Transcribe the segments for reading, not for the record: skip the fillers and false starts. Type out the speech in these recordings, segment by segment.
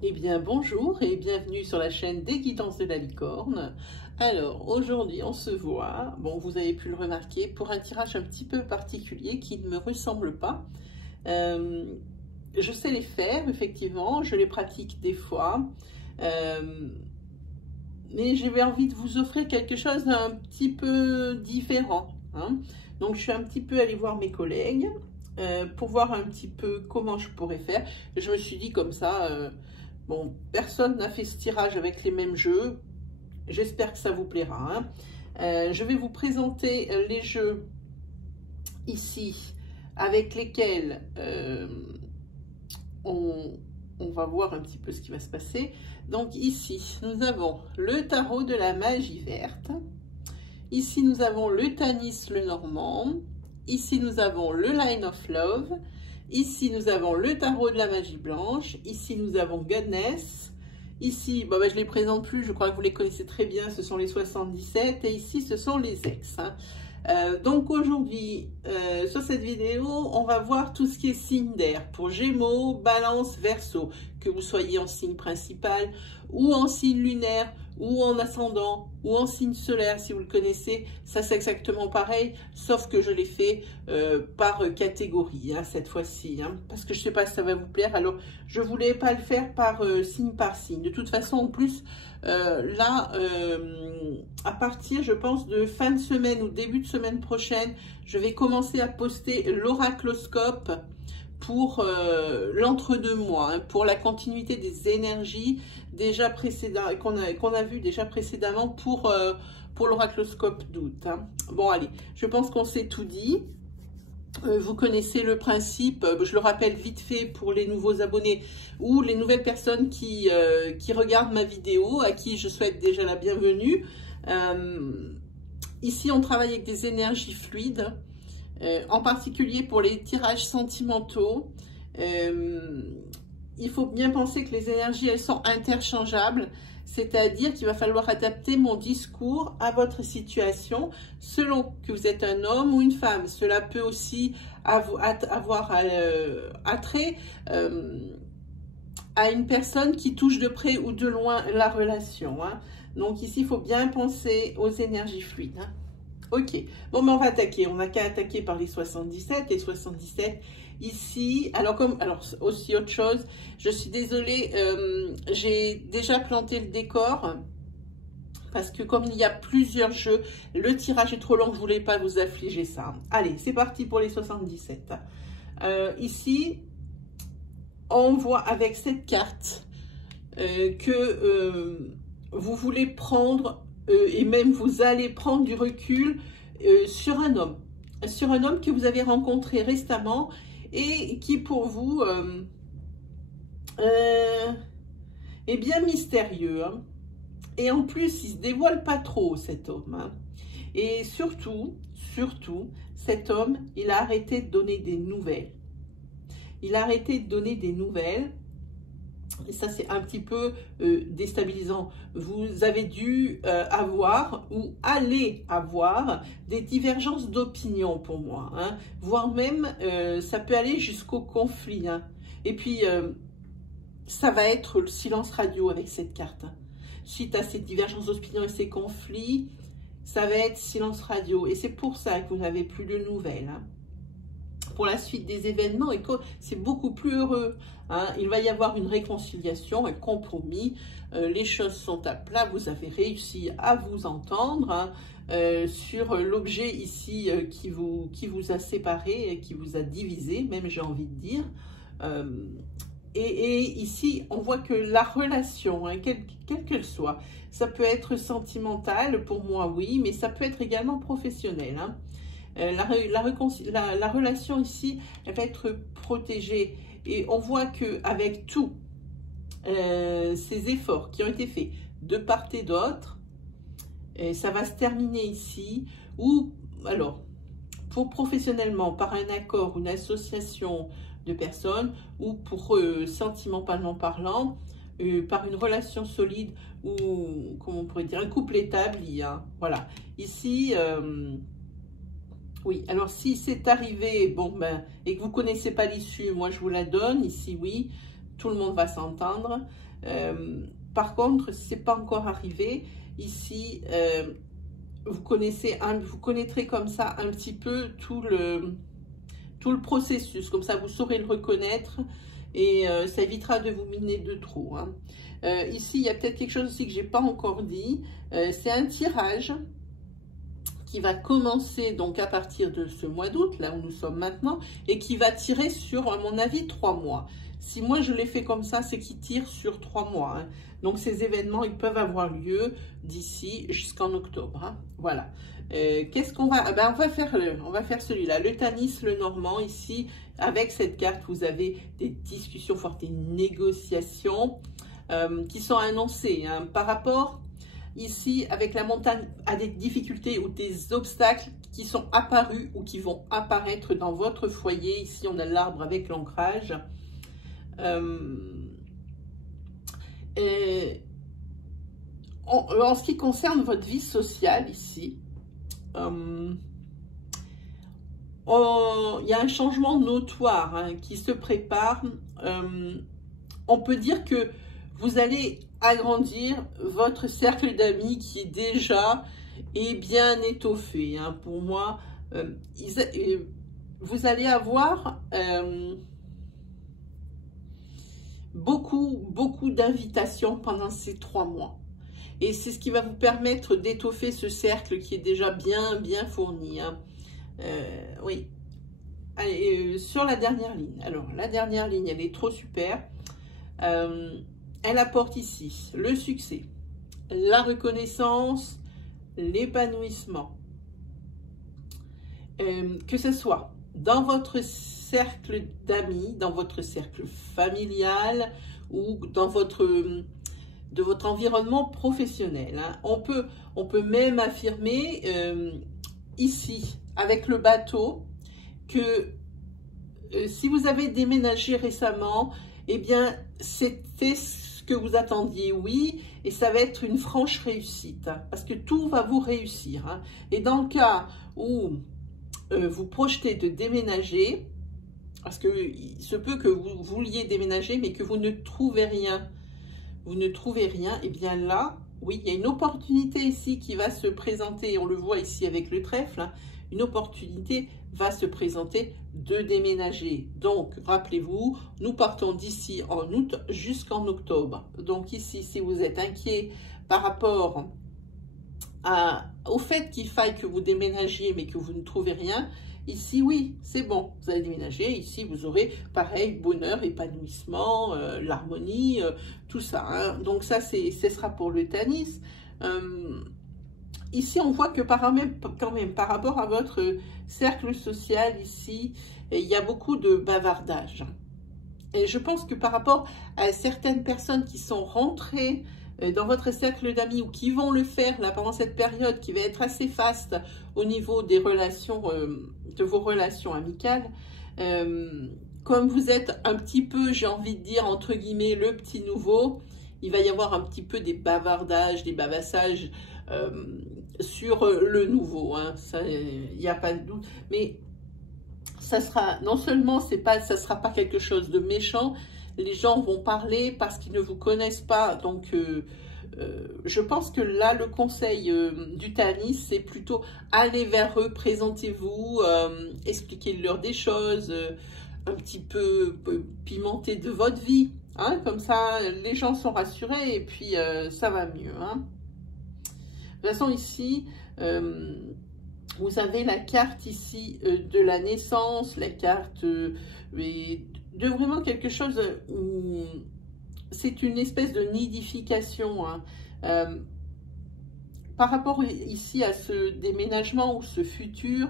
Eh bien bonjour et bienvenue sur la chaîne des guidances de la licorne. Alors aujourd'hui on se voit, bon vous avez pu le remarquer, pour un tirage un petit peu particulier qui ne me ressemble pas. Je sais les faire effectivement, je les pratique des fois, mais j'avais envie de vous offrir quelque chose d'un petit peu différent, hein. Donc je suis un petit peu allée voir mes collègues pour voir un petit peu comment je pourrais faire. Je me suis dit comme ça... Bon, personne n'a fait ce tirage avec les mêmes jeux. J'espère que ça vous plaira, hein. Je vais vous présenter les jeux ici avec lesquels on va voir un petit peu ce qui va se passer. Donc ici, nous avons le tarot de la magie verte. Ici, nous avons le Tanis le Normand. Ici, nous avons le Line of Love. Ici, nous avons le tarot de la magie blanche. Ici, nous avons Goddess. Ici, bon, ben, je ne les présente plus, je crois que vous les connaissez très bien, ce sont les 77. Et ici, ce sont les ex, hein. Donc aujourd'hui, sur cette vidéo, on va voir tout ce qui est signe d'air pour Gémeaux, Balance, Verseau, que vous soyez en signe principal ou en signe lunaire ou en ascendant ou en signe solaire, si vous le connaissez, ça c'est exactement pareil, sauf que je l'ai fait par catégorie, hein, cette fois-ci, hein, parce que je ne sais pas si ça va vous plaire, alors je ne voulais pas le faire par signe. De toute façon, en plus, là, à partir, je pense, de fin de semaine ou début de semaine prochaine, je vais commencer à poster l'oracloscope pour l'entre-deux mois, hein, pour la continuité des énergies déjà précédentes, qu'on a vu déjà précédemment pour l'oracloscope d'août, hein. Bon, allez, je pense qu'on s'est tout dit. Vous connaissez le principe, je le rappelle vite fait pour les nouveaux abonnés ou les nouvelles personnes qui regardent ma vidéo, à qui je souhaite déjà la bienvenue. Ici, on travaille avec des énergies fluides, en particulier pour les tirages sentimentaux. Il faut bien penser que les énergies, elles sont interchangeables, c'est-à-dire qu'il va falloir adapter mon discours à votre situation selon que vous êtes un homme ou une femme. Cela peut aussi avoir attrait à une personne qui touche de près ou de loin la relation, hein. Donc ici, il faut bien penser aux énergies fluides, hein. Ok, bon, mais on va attaquer. On n'a qu'à attaquer par les 77. Les 77, ici, alors aussi autre chose, je suis désolée, j'ai déjà planté le décor, parce que comme il y a plusieurs jeux, le tirage est trop long, je ne voulais pas vous affliger ça. Allez, c'est parti pour les 77. Ici, on voit avec cette carte que vous voulez prendre... et même vous allez prendre du recul sur un homme que vous avez rencontré récemment et qui pour vous est bien mystérieux, hein. Et en plus, il ne se dévoile pas trop, cet homme, hein. Et surtout, cet homme, il a arrêté de donner des nouvelles. Il a arrêté de donner des nouvelles. Et ça, c'est un petit peu déstabilisant. Vous avez dû avoir ou aller avoir des divergences d'opinion pour moi, hein. Voire même, ça peut aller jusqu'au conflit, hein. Et puis, ça va être le silence radio avec cette carte, hein. Suite à ces divergences d'opinion et ces conflits, ça va être silence radio. Et c'est pour ça que vous n'avez plus de nouvelles, hein. Pour la suite des événements, et c'est beaucoup plus heureux, hein. Il va y avoir une réconciliation, un compromis, les choses sont à plat, vous avez réussi à vous entendre, hein, sur l'objet ici qui vous a séparé, qui vous a divisé, même j'ai envie de dire. Et ici, on voit que la relation, hein, quelle qu'elle soit, ça peut être sentimental, pour moi, oui, mais ça peut être également professionnel, hein. La relation ici, elle va être protégée. Et on voit qu'avec tous ces efforts qui ont été faits de part et d'autre, ça va se terminer ici. Ou, alors, pour professionnellement, par un accord, une association de personnes, ou pour sentimentalement parlant, par une relation solide, ou, comment on pourrait dire, un couple établi, hein. Voilà. Ici... oui, alors si c'est arrivé, bon ben, et que vous ne connaissez pas l'issue, moi je vous la donne, ici oui, tout le monde va s'entendre. Par contre, si ce n'est pas encore arrivé, ici, vous connaîtrez comme ça un petit peu tout le processus. Comme ça, vous saurez le reconnaître et ça évitera de vous miner de trop. Hein. Ici, il y a peut-être quelque chose aussi que je n'ai pas encore dit. C'est un tirage qui va commencer donc à partir de ce mois d'août, là où nous sommes maintenant, et qui va tirer sur, à mon avis, 3 mois. Si moi je l'ai fait comme ça, c'est qu'il tire sur 3 mois. Hein. Donc ces événements, ils peuvent avoir lieu d'ici jusqu'en octobre. Hein. Voilà. Qu'est-ce qu'on va... Ben, on va faire celui-là, le Tanis, le Normand. Ici, avec cette carte, vous avez des discussions fortes, des négociations qui sont annoncées hein, par rapport... Ici, avec la montagne, à des difficultés ou des obstacles qui sont apparus ou qui vont apparaître dans votre foyer. Ici, on a l'arbre avec l'ancrage. En ce qui concerne votre vie sociale, ici, il y a un changement notoire hein, qui se prépare. On peut dire que vous allez agrandir votre cercle d'amis qui est déjà bien étoffé. Hein. Pour moi, vous allez avoir beaucoup d'invitations pendant ces 3 mois. Et c'est ce qui va vous permettre d'étoffer ce cercle qui est déjà bien fourni. Hein. Oui. Allez, sur la dernière ligne. Alors, la dernière ligne, elle est trop super. Elle apporte ici le succès, la reconnaissance, l'épanouissement. Que ce soit dans votre cercle d'amis, dans votre cercle familial ou dans votre environnement professionnel. Hein. On peut même affirmer ici, avec le bateau, que si vous avez déménagé récemment, eh bien, c'était ce que vous attendiez, oui, et ça va être une franche réussite, hein, parce que tout va vous réussir. Hein. Et dans le cas où vous projetez de déménager, parce que il se peut que vous vouliez déménager, mais que vous ne trouvez rien, et bien là, oui, il y a une opportunité ici qui va se présenter, on le voit ici avec le trèfle, hein, une opportunité va se présenter de déménager. Donc, rappelez-vous, nous partons d'ici en août jusqu'en octobre. Donc ici, si vous êtes inquiet par rapport au fait qu'il faille que vous déménagiez, mais que vous ne trouvez rien, ici, oui, c'est bon, vous allez déménager. Ici, vous aurez, pareil, bonheur, épanouissement, l'harmonie, tout ça. Hein. Donc ça, ce sera pour le Tanis. Ici, on voit que quand même, par rapport à votre cercle social, ici, il y a beaucoup de bavardage. Et je pense que par rapport à certaines personnes qui sont rentrées dans votre cercle d'amis ou qui vont le faire là pendant cette période qui va être assez faste au niveau des relations, de vos relations amicales, comme vous êtes un petit peu, j'ai envie de dire, entre guillemets, le petit nouveau, il va y avoir un petit peu des bavardages, des bavassages sur le nouveau, hein, il n'y a pas de doute, mais ça sera, non seulement ça sera pas quelque chose de méchant, les gens vont parler parce qu'ils ne vous connaissent pas, donc je pense que là, le conseil du Tanis, c'est plutôt aller vers eux, présentez-vous, expliquez-leur des choses, un petit peu pimentées de votre vie, hein, comme ça, les gens sont rassurés et puis ça va mieux, hein. De toute façon, ici, vous avez la carte ici de la naissance, la carte de vraiment quelque chose où c'est une espèce de nidification. Hein. Par rapport ici à ce déménagement ou ce futur,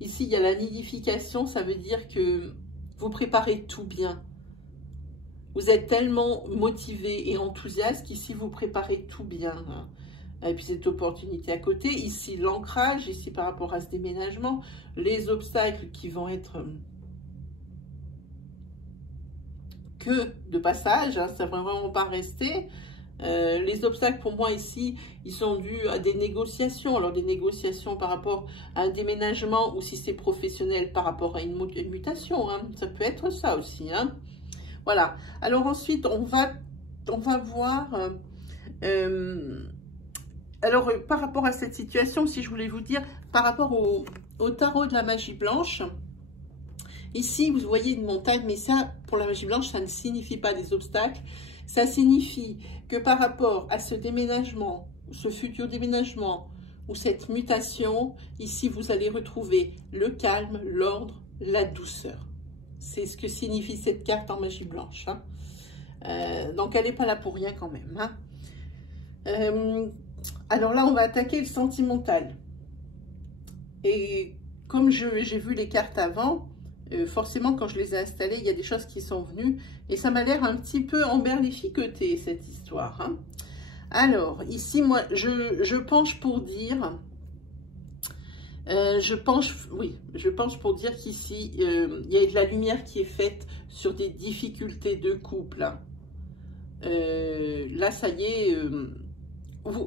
ici il y a la nidification, ça veut dire que vous préparez tout bien. Vous êtes tellement motivé et enthousiaste qu'ici vous préparez tout bien. Hein. Et puis cette opportunité à côté, ici l'ancrage, ici par rapport à ce déménagement, les obstacles qui vont être que de passage, hein, ça ne va vraiment pas rester. Les obstacles pour moi ici, ils sont dus à des négociations. Alors des négociations par rapport à un déménagement ou si c'est professionnel par rapport à une mutation, hein, ça peut être ça aussi. Hein. Voilà. Alors ensuite, on va voir... par rapport à cette situation, si je voulais vous dire, par rapport au tarot de la magie blanche, ici, vous voyez une montagne, mais ça, pour la magie blanche, ça ne signifie pas des obstacles. Ça signifie que par rapport à ce déménagement, ce futur déménagement, ou cette mutation, ici, vous allez retrouver le calme, l'ordre, la douceur. C'est ce que signifie cette carte en magie blanche. Hein. Donc, elle n'est pas là pour rien quand même. Hein. Alors là, on va attaquer le sentimental. Et comme j'ai vu les cartes avant, forcément, quand je les ai installées, il y a des choses qui sont venues. Et ça m'a l'air un petit peu emberlificoté, cette histoire. Hein. Alors, ici, moi, je penche pour dire... je penche pour dire qu'ici, il y a de la lumière qui est faite sur des difficultés de couple. Hein. Là, ça y est...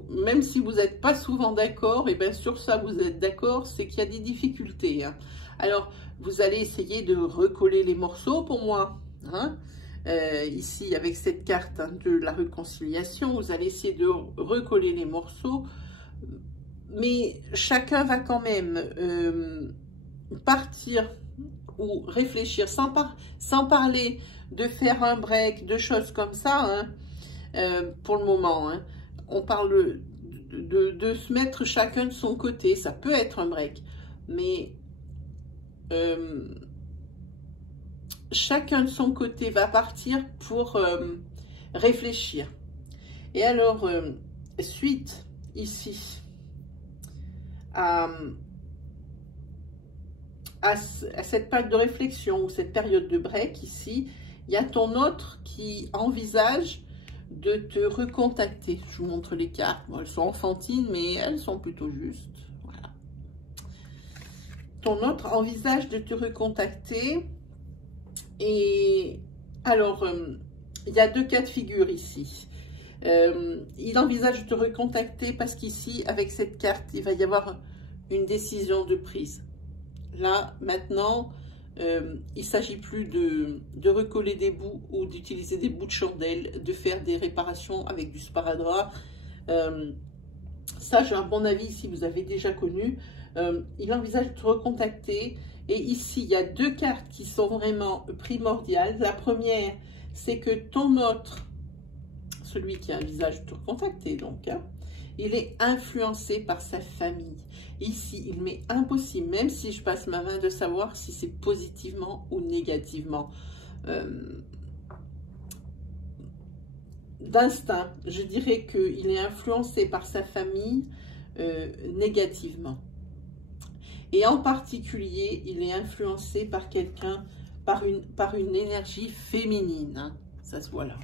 même si vous n'êtes pas souvent d'accord, et bien sur ça vous êtes d'accord, c'est qu'il y a des difficultés. Hein. Alors, vous allez essayer de recoller les morceaux pour moi. Hein. Ici, avec cette carte hein, de la réconciliation, vous allez essayer de recoller les morceaux. Mais chacun va quand même partir ou réfléchir, sans parler de faire un break, de choses comme ça, hein, pour le moment. Hein. On parle de se mettre chacun de son côté, ça peut être un break, mais chacun de son côté va partir pour réfléchir. Et alors, suite ici à cette période de réflexion ou cette période de break ici, il y a ton autre qui envisage de te recontacter. Je vous montre les cartes. Bon, elles sont enfantines, mais elles sont plutôt justes. Voilà. Ton autre envisage de te recontacter. Et alors, il y a deux cas de figure ici. Il envisage de te recontacter parce qu'ici, avec cette carte, il va y avoir une décision de prise. Là, maintenant, il ne s'agit plus de recoller des bouts ou d'utiliser des bouts de chandelle, de faire des réparations avec du sparadrap. Ça, j'ai un bon avis si vous avez déjà connu. Il envisage de te recontacter. Et ici, il y a deux cartes qui sont vraiment primordiales. La première, c'est que ton autre, celui qui envisage de te recontacter, donc, hein, il est influencé par sa famille. Ici, il m'est impossible, même si je passe ma main, de savoir si c'est positivement ou négativement. D'instinct, je dirais qu'il est influencé par sa famille négativement. Et en particulier, il est influencé par quelqu'un, par une énergie féminine. Hein. Ça se voit là.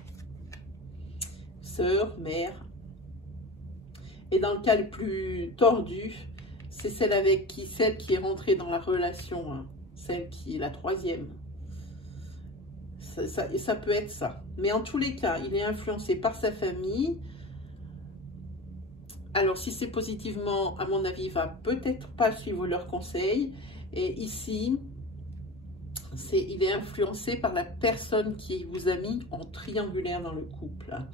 Sœur, mère. Et dans le cas le plus tordu, c'est celle qui est rentrée dans la relation, hein. Celle qui est la troisième. Ça peut être ça. Mais en tous les cas, il est influencé par sa famille. Alors, si c'est positivement, à mon avis, il va peut-être pas suivre leurs conseils. Et ici, il est influencé par la personne qui vous a mis en triangulaire dans le couple, hein,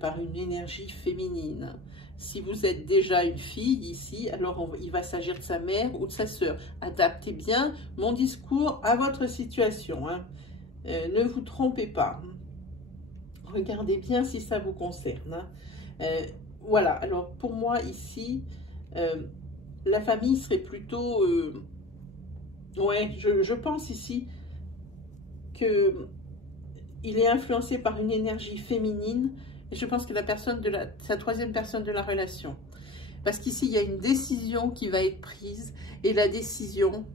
par une énergie féminine. Si vous êtes déjà une fille ici, alors il va s'agir de sa mère ou de sa sœur. Adaptez bien mon discours à votre situation. Hein. Ne vous trompez pas. Regardez bien si ça vous concerne. Hein. Voilà, alors pour moi ici, la famille serait plutôt... ouais, je pense ici que il est influencé par une énergie féminine. Et je pense que sa troisième personne de la relation. Parce qu'ici, il y a une décision qui va être prise. Et la décision,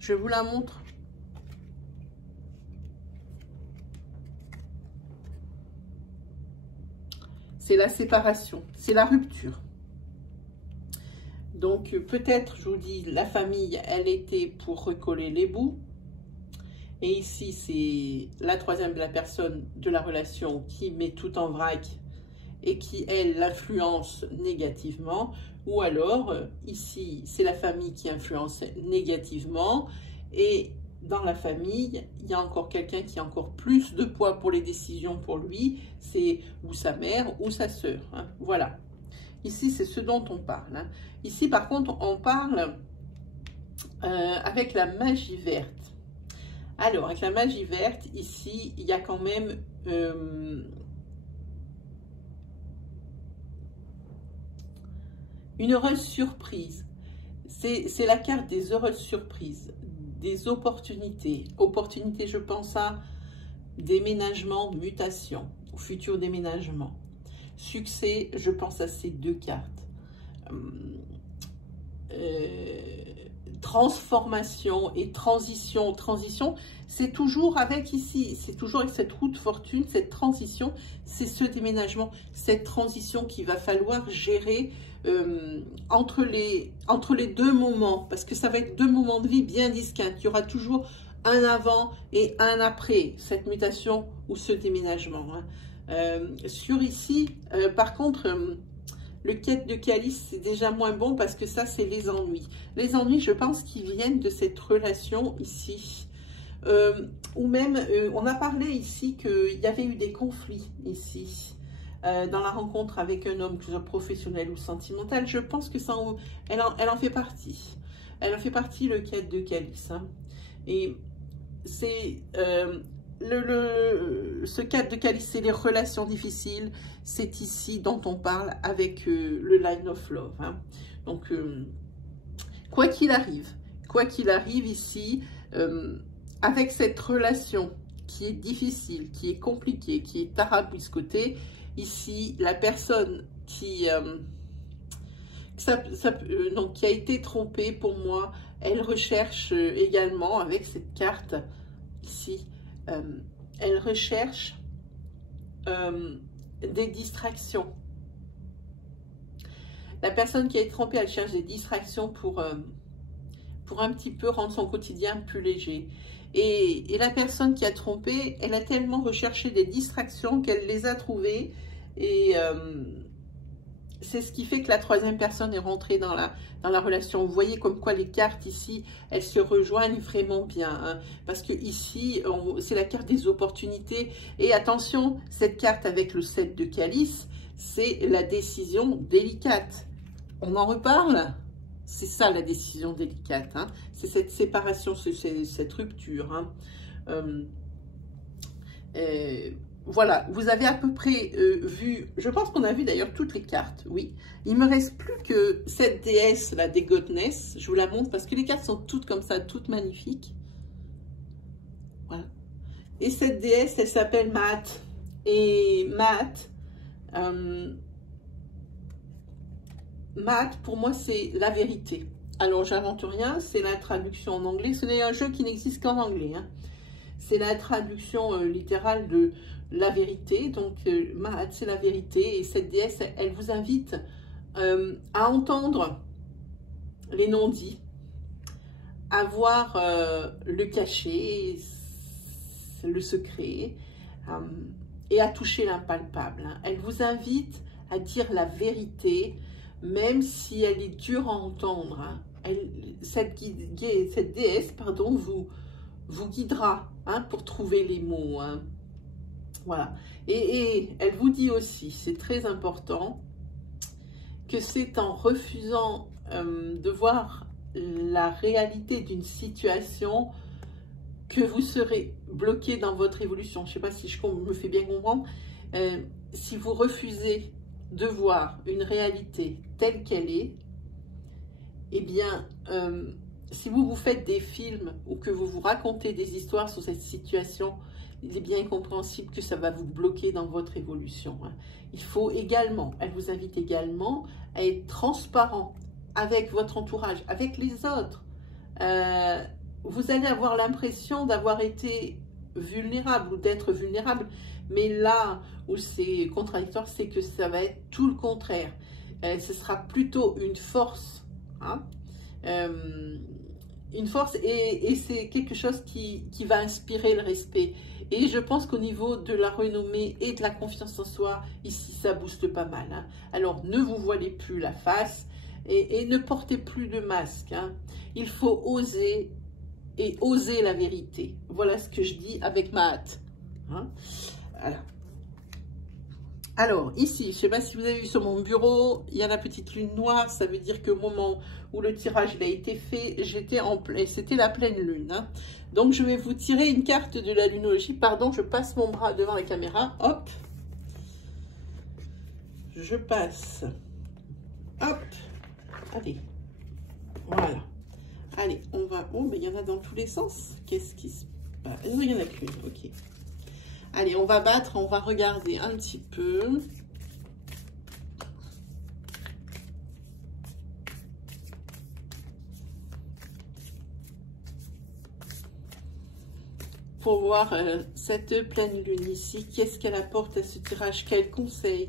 je vous la montre. C'est la séparation, c'est la rupture. Donc, peut-être, je vous dis, la famille, elle était pour recoller les bouts. Et ici, c'est la troisième de la personne de la relation qui met tout en vrac et qui, elle, l'influence négativement. Ou alors, ici, c'est la famille qui influence négativement. Et dans la famille, il y a encore quelqu'un qui a encore plus de poids pour les décisions pour lui, c'est ou sa mère ou sa sœur. Hein. Voilà. Ici, c'est ce dont on parle. Hein. Ici, par contre, on parle avec la magie verte. Alors, avec la magie verte, ici, il y a quand même une heureuse surprise. C'est la carte des heureuses surprises, des opportunités. Opportunités, je pense à déménagement, mutation, au futur déménagement. Succès, je pense à ces deux cartes. Transformation et transition. Transition, c'est toujours avec ici, c'est toujours avec cette roue de fortune, cette transition, c'est ce déménagement, cette transition qu'il va falloir gérer entre les deux moments, parce que ça va être deux moments de vie bien distincts. Il y aura toujours un avant et un après cette mutation ou ce déménagement. Hein. Sur ici, par contre, le quête de calice, c'est déjà moins bon parce que ça, c'est les ennuis. Les ennuis, je pense qu'ils viennent de cette relation ici. Ou même, on a parlé ici qu'il y avait eu des conflits ici. Dans la rencontre avec un homme, que ce soit professionnel ou sentimental, je pense que ça, elle en fait partie. Elle en fait partie, le quête de calice. Hein. Et c'est... ce cadre de calice, c'est les relations difficiles, c'est ici dont on parle avec le line of love. Hein. Donc, quoi qu'il arrive ici, avec cette relation qui est difficile, qui est compliquée, qui est tarabiscotée, ici, la personne qui a été trompée, pour moi, elle recherche également, avec cette carte ici, elle recherche des distractions. La personne qui a été trompée, elle cherche des distractions pour un petit peu rendre son quotidien plus léger. Et la personne qui a trompé, elle a tellement recherché des distractions qu'elle les a trouvées. Et c'est ce qui fait que la troisième personne est rentrée dans la relation. Vous voyez comme quoi les cartes ici, elles se rejoignent vraiment bien. Hein, parce que ici, c'est la carte des opportunités. Et attention, cette carte avec le 7 de calice, c'est la décision délicate. On en reparle? C'est ça la décision délicate. Hein, c'est cette séparation, c'est cette rupture. Hein. Voilà, vous avez à peu près vu, je pense qu'on a vu d'ailleurs toutes les cartes, oui. Il me reste plus que cette déesse, la des Godness, je vous la montre parce que les cartes sont toutes comme ça, toutes magnifiques. Voilà. Et cette déesse, elle s'appelle Maat. Et Maat, pour moi, c'est la vérité. Alors, j'invente rien, c'est la traduction en anglais. Ce n'est un jeu qui n'existe qu'en anglais. Hein. C'est la traduction littérale de la vérité. Donc, Maat, c'est la vérité. Et cette déesse, elle vous invite à entendre les non-dits, à voir le caché, le secret, et à toucher l'impalpable. Hein. Elle vous invite à dire la vérité, même si elle est dure à entendre. Hein. Cette déesse, pardon, vous guidera hein, pour trouver les mots. Hein. Voilà. Et elle vous dit aussi, c'est très important, que c'est en refusant de voir la réalité d'une situation que vous serez bloqué dans votre évolution. Je ne sais pas si je me fais bien comprendre. Si vous refusez de voir une réalité telle qu'elle est, eh bien, si vous vous faites des films ou que vous vous racontez des histoires sur cette situation, il est bien compréhensible que ça va vous bloquer dans votre évolution. Hein. Il faut également, elle vous invite également à être transparent avec votre entourage, avec les autres. Vous allez avoir l'impression d'avoir été vulnérable ou d'être vulnérable, mais là où c'est contradictoire, c'est que ça va être tout le contraire. Ce sera plutôt une force, hein, une force et c'est quelque chose qui va inspirer le respect. Et je pense qu'au niveau de la renommée et de la confiance en soi, ici, ça booste pas mal. Hein. Alors, ne vous voilez plus la face et ne portez plus de masque. Hein. Il faut oser et osez la vérité. Voilà ce que je dis avec ma hâte. Hein? Voilà. Alors, ici, je ne sais pas si vous avez vu sur mon bureau, il y a la petite lune noire. Ça veut dire qu'au moment où le tirage a été fait, j'étais en plein, c'était la pleine lune. Hein. Donc, je vais vous tirer une carte de la lunologie. Pardon, je passe mon bras devant la caméra. Hop. Je passe. Hop. Allez. Voilà. Allez, on va... Oh, mais il y en a dans tous les sens. Qu'est-ce qui se passe? Non, il n'y en a qu'une. Ok. Allez, on va battre, on va regarder un petit peu. Pour voir cette pleine lune ici, qu'est-ce qu'elle apporte à ce tirage, quel conseil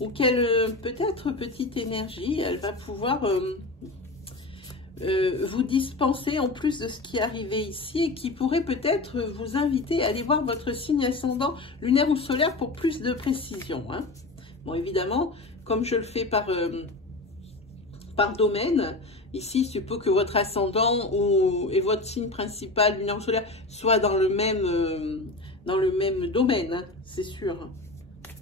ou quelle peut-être petite énergie elle va pouvoir vous dispenser en plus de ce qui est arrivé ici et qui pourrait peut-être vous inviter à aller voir votre signe ascendant lunaire ou solaire pour plus de précision. Hein. Bon, évidemment, comme je le fais par domaine, ici, il se peut que votre ascendant et votre signe principal lunaire ou solaire soit dans le même domaine, hein, c'est sûr.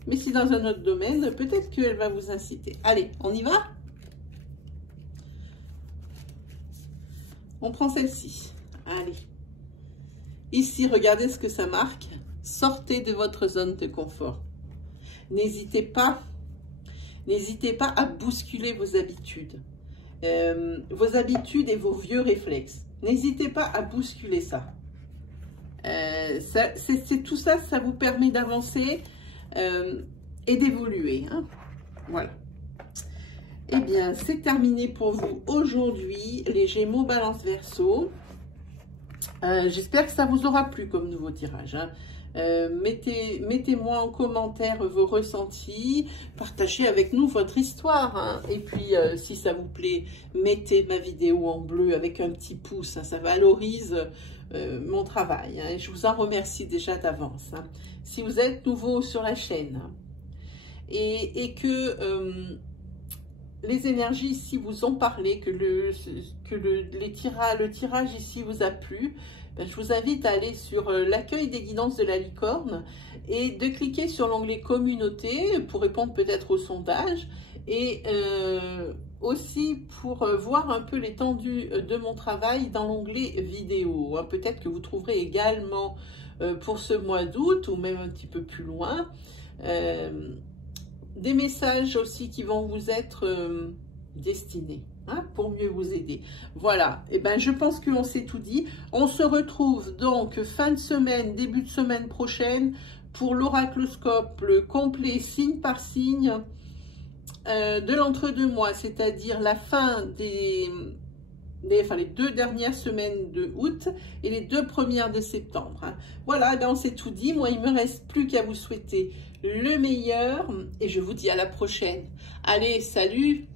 Mais si dans un autre domaine, peut-être qu'elle va vous inciter. Allez, on y va? On prend celle-ci. Allez. Ici, regardez ce que ça marque. Sortez de votre zone de confort. N'hésitez pas à bousculer vos habitudes. Vos habitudes et vos vieux réflexes. N'hésitez pas à bousculer ça. C'est tout ça, ça vous permet d'avancer et d'évoluer. Hein. Voilà. Eh bien, c'est terminé pour vous aujourd'hui, les Gémeaux, Balance, Verseau. J'espère que ça vous aura plu comme nouveau tirage. Hein. Mettez-moi en commentaire vos ressentis, partagez avec nous votre histoire. Hein. Et puis, si ça vous plaît, mettez ma vidéo en bleu avec un petit pouce. Hein. Ça valorise mon travail. Hein. Et je vous en remercie déjà d'avance. Hein. Si vous êtes nouveau sur la chaîne hein, et que... les énergies ici vous ont parlé, que le tirage ici vous a plu, ben, je vous invite à aller sur l'accueil des guidances de la licorne et de cliquer sur l'onglet communauté pour répondre peut-être au sondage et aussi pour voir un peu l'étendue de mon travail dans l'onglet vidéo. Hein. Peut-être que vous trouverez également pour ce mois d'août ou même un petit peu plus loin des messages aussi qui vont vous être destinés hein, pour mieux vous aider. Voilà, et ben je pense que l'on s'est tout dit. On se retrouve donc fin de semaine, début de semaine prochaine pour l'oracloscope, le complet signe par signe de l'entre-deux-mois, c'est-à-dire la fin les 2 dernières semaines de août et les 2 premières de septembre. Hein. Voilà, ben on s'est tout dit. Moi, il ne me reste plus qu'à vous souhaiter le meilleur et je vous dis à la prochaine. Allez, salut!